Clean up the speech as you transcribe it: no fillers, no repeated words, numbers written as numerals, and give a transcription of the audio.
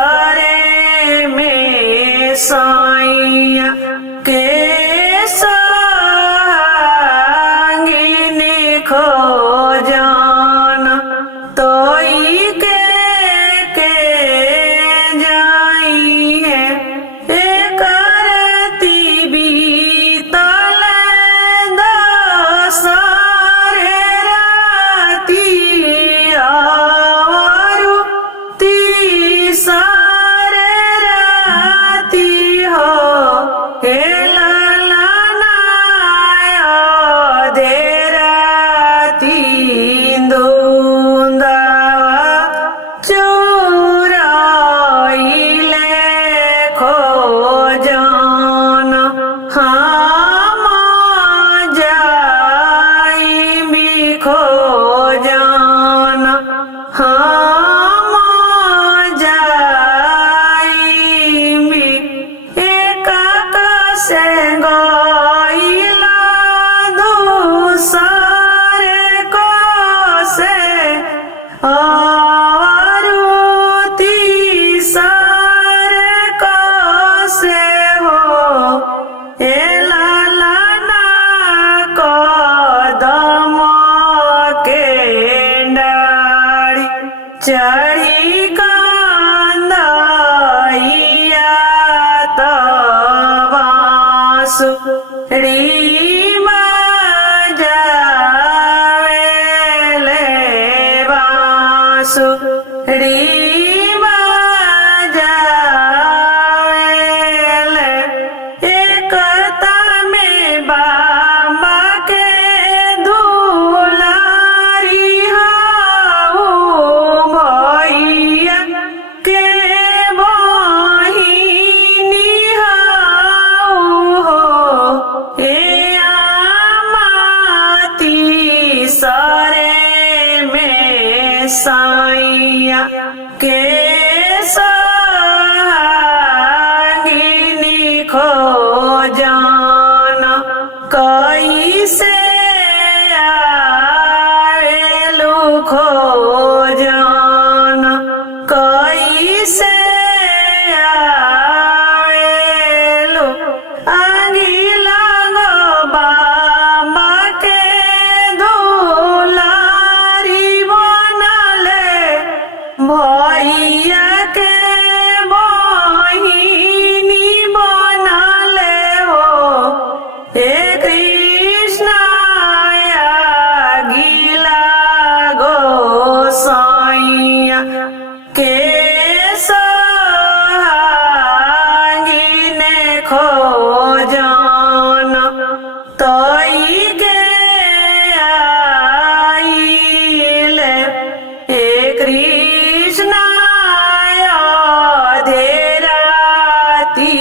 सरे में साइया के संगिनी खो जाना तोई के जाई है करती बीतल दसरे राती आवारू तीसरे राती हो हे ललनाया दे राती धुंधावा चुराइले खो जाना हम जाई भी खो जाना हम जाई भी एक से गइला दूसरे को से आवारू तीसरे को से हो ए लालना कदम के डाड़ी चढ़ी कांदाइया तबासु रीमा जावेले बासु रीमा जावेले एकता में बाबा के दुलारी हाऊ भैया के बहिनी हाऊ हो ए आमाती सरे में साइया के संगिनी खो जाना कैसे आवेलू खो जाना कैसे आवेलू आगिला गो बाबा के दुलारी बनले भैया के बहिनी बनले हो हे कृष्ण गिला गो साइया के संगिने खो जाना तोई के आइले हे कृष्ण आधे राती